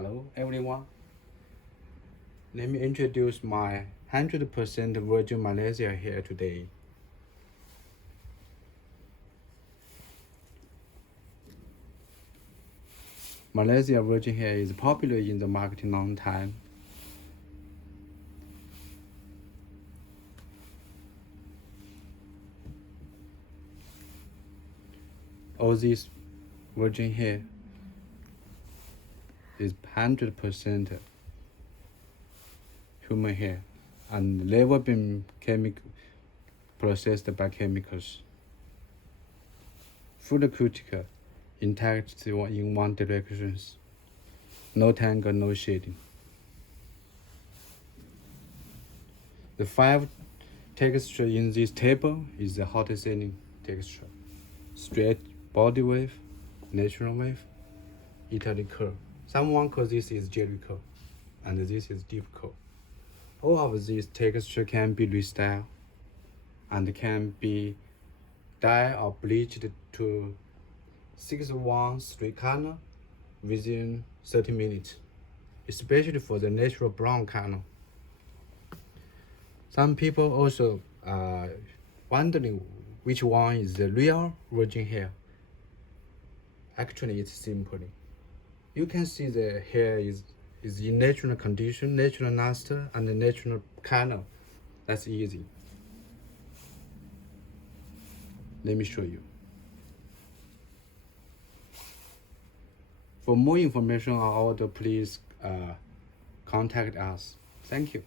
Hello everyone. Let me introduce my 100% virgin Malaysia hair today. Malaysia virgin hair is popular in the market long time. All this virgin hair is 100% human hair and never been processed by chemicals. Full cuticle, intact in one direction, no tangle, no shading. The 5 texture in this table is the hottest selling texture: straight body wave, natural wave, Italy curl. Someone calls this is jelly curl, and this is deep curl. All of these texture can be restyled and can be dyed or bleached to 6-1 straight color within 30 minutes, especially for the natural brown color. Some people also wondering which one is the real virgin hair. Actually, it's simple. You can see the hair is in natural condition, natural luster, and natural color. That's easy. Let me show you. For more information on order, please contact us. Thank you.